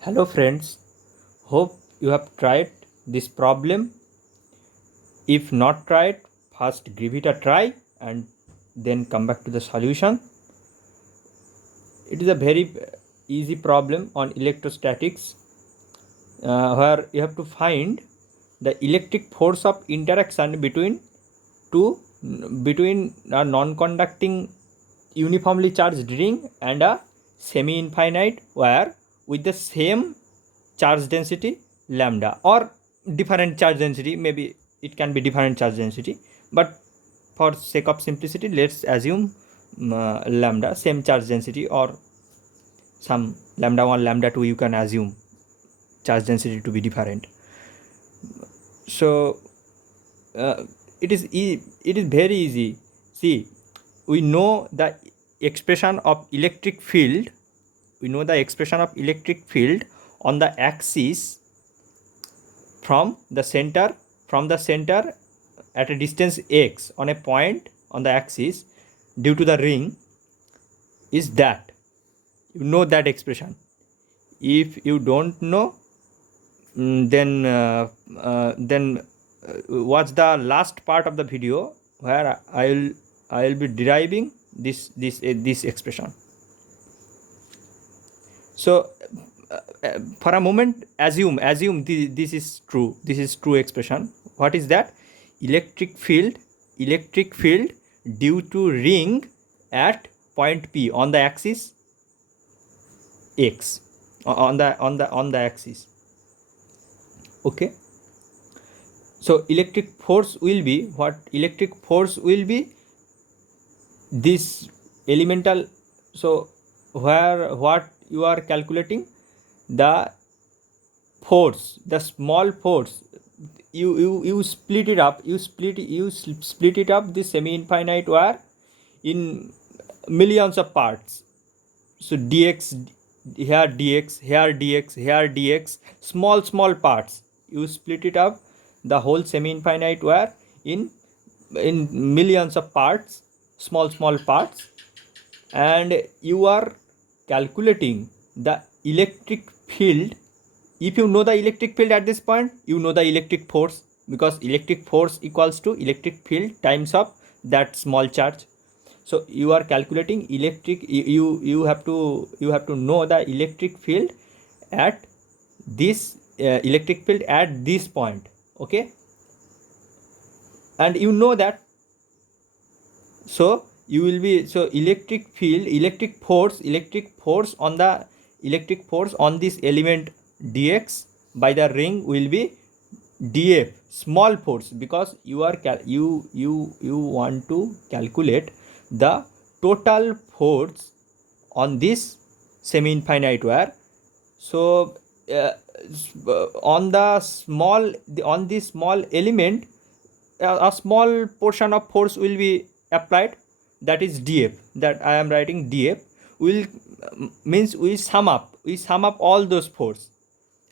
Hello friends, hope you have tried this problem. If not tried, first give it a try and then come back to the solution. It is a very easy problem on electrostatics where you have to find the electric force of interaction two between a non-conducting uniformly charged ring and a semi-infinite wire with the same charge density lambda or different charge density. Maybe it can be different charge density, but for sake of simplicity let's assume lambda same charge density, or some lambda 1 lambda 2 you can assume charge density to be different. So uh, it is very easy. See, we know the expression of electric field. We know the expression of electric field on the axis from the center at a distance x on a point on the axis due to the ring is that. You know that expression. If you don't know, then watch the last part of the video where I will be deriving this expression. So for a moment assume this is true expression. What is that? Electric field due to ring at point P on the axis x, on the axis. Okay, so electric force will be what? Electric force will be this elemental. So where what you are calculating, the force, the small force, you split it up, you split it up, this semi infinite wire, in millions of parts. So dx here, dx here, dx here, dx, small parts. You split it up, the whole semi infinite wire, in millions of parts, small parts, and you are calculating the electric field. If you know the electric field at this point, you know the electric force, because electric force equals to electric field times of that small charge. So you are calculating electric, you have to know the electric field at this electric field at this point. Okay, and you know that. So you will be, so electric field, electric force on this element dx by the ring will be df, small force, because you are you want to calculate the total force on this semi infinite wire. So on this small element, a small portion of force will be applied, that is df, that I am writing df. Will means we sum up all those force,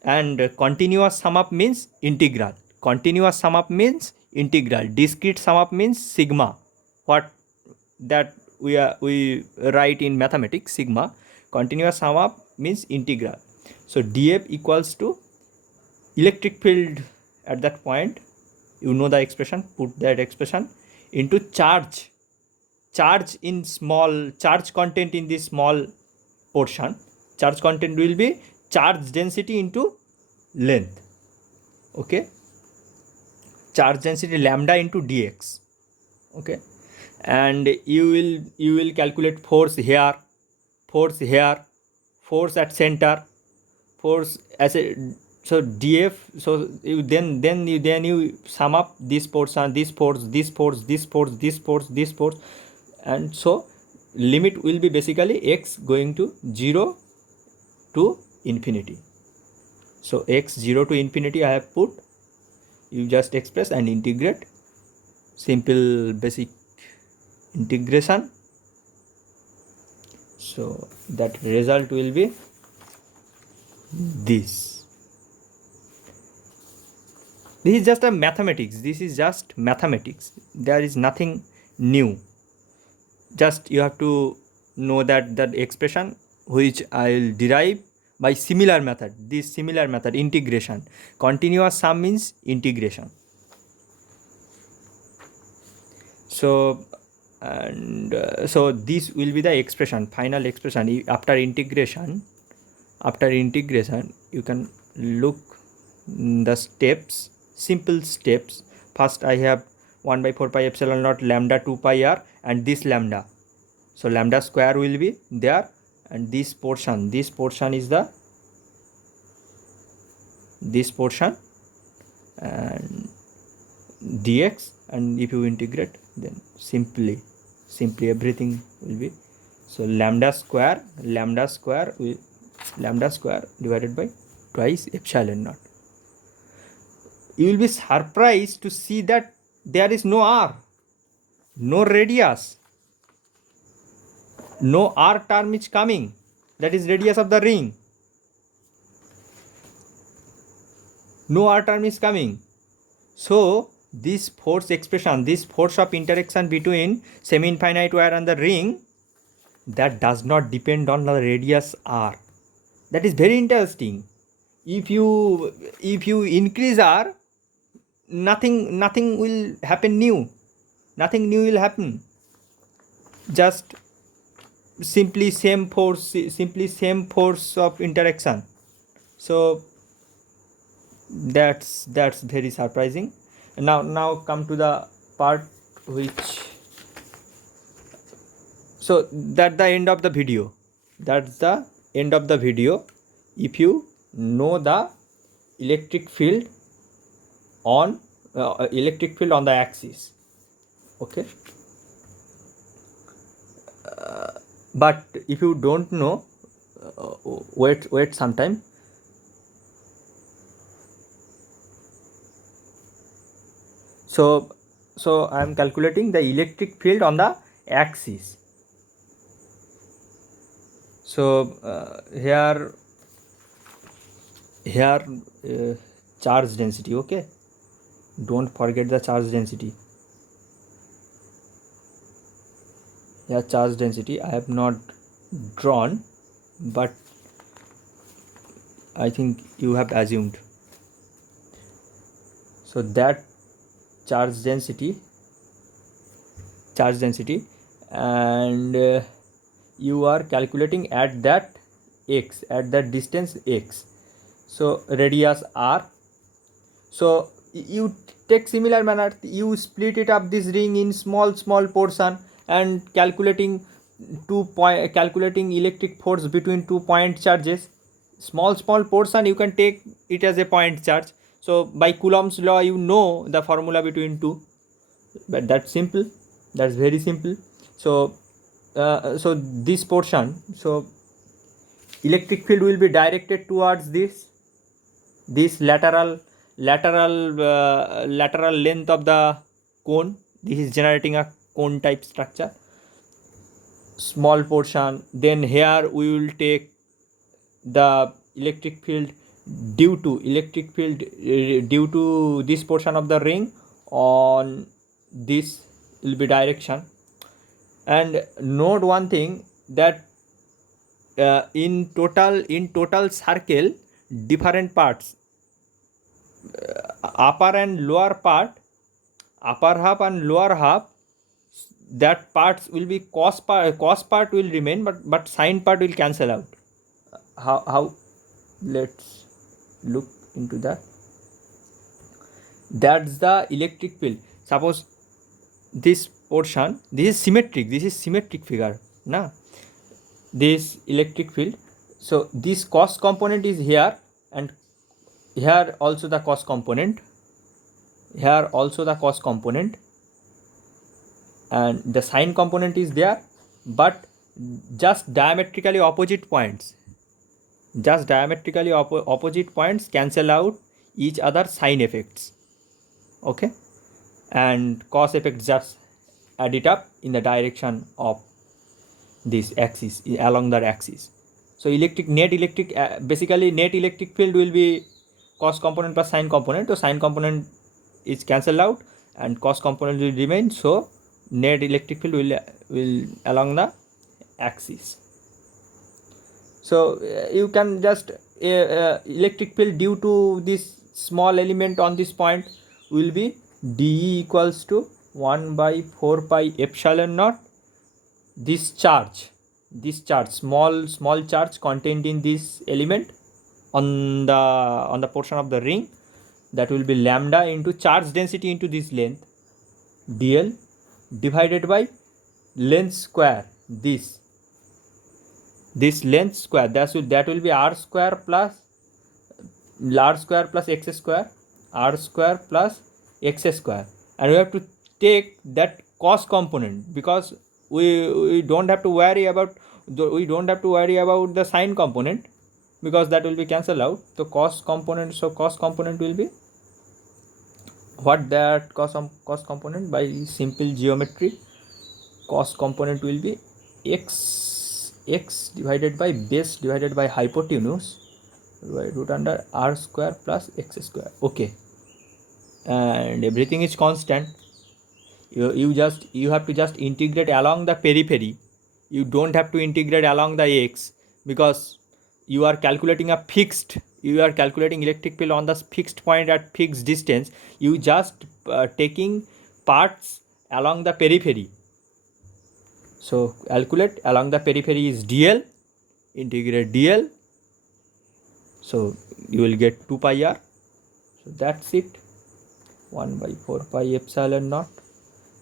and continuous sum up means integral. Continuous sum up means integral. Discrete sum up means sigma. What that we write in mathematics, sigma. Continuous sum up means integral. So df equals to electric field at that point. You know the expression, put that expression into charge in small, charge content in this small portion. Charge content will be charge density into length. Okay, charge density lambda into dx. Okay, and you will calculate force here, force at center, force as a, so df. So you then you sum up this portion, this force, and so limit will be basically x going to 0 to infinity. So x 0 to infinity I have put. You just express and integrate, simple basic integration. So that result will be this. This is just a mathematics. There is nothing new. Just you have to know that expression which I will derive by similar method, this similar method, integration. Continuous sum means integration. So so this will be the expression, final expression. After integration, you can look the steps, simple steps. First I have 1 by 4 pi epsilon naught lambda 2 pi r and this lambda. So lambda square will be there, and this portion is the this portion and dx, and if you integrate then simply everything will be, so lambda square divided by twice epsilon naught. You will be surprised to see that there is no r, no radius, no r term is coming, that is radius of the ring, no r term is coming. So this force expression, this force of interaction between semi-infinite wire and the ring, that does not depend on the radius r. That is very interesting. If you increase r, nothing will happen new, nothing new will happen, just simply same force of interaction. So that's very surprising. Now come to the part which, so that's the end of the video. If you know the electric field on the axis, okay. But if you don't know, wait some time. So I am calculating the electric field on the axis. So here charge density, okay, don't forget the charge density. Here charge density I have not drawn, but I think you have assumed. So that charge density, and you are calculating at that x, at that distance x, so radius r. So you take similar manner, you split it up, this ring, in small portion, and calculating electric force between 2 point charges. Small portion you can take it as a point charge. So by Coulomb's law you know the formula between two, but that's very simple. So so this portion, so electric field will be directed towards this lateral length of the cone. This is generating a cone type structure, small portion. Then here we will take the electric field due to this portion of the ring on this will be direction. And note one thing, that in total circle, different parts, upper and lower part, upper half and lower half, that parts will be cos part will remain, but sine part will cancel out. How let's look into that. That's the electric field. Suppose this portion, this is symmetric figure na, this electric field. So this cos component is here, and here also the cos component, and the sine component is there, but just diametrically opposite points, cancel out each other sine effects, okay, and cos effects just add it up in the direction of this axis, along the axis. So basically net electric field will be cos component plus sine component. So sine component is cancelled out and cos component will remain. So net electric field will along the axis. So you can just electric field due to this small element on this point will be dE equals to 1 by 4 pi epsilon naught this charge, small charge contained in this element on the portion of the ring, that will be lambda into charge density into this length dl divided by length square, this length square, that will be r square plus x square, r square plus x square, and we have to take that cos component, because we don't have to worry about the sine component, because that will be cancelled out. So cos component will be what, that cos component by simple geometry, cos component will be x divided by base divided by hypotenuse by root under r square plus x square. Okay, and everything is constant. You have to just integrate along the periphery. You don't have to integrate along the x, because you are calculating electric field on the fixed point at fixed distance. You just taking parts along the periphery. So calculate along the periphery is dl, integrate dl, so you will get 2 pi r. So that's it, 1 by 4 pi epsilon naught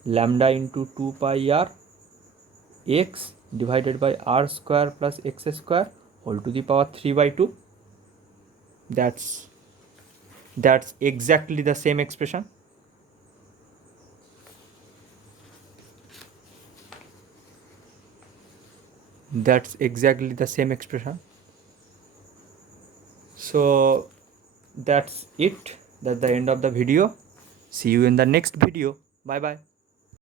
lambda into 2 pi r x divided by r square plus x square whole to the power 3 by 2. That's exactly the same expression. That's exactly the same expression. So that's it. That's the end of the video. See you in the next video. Bye bye.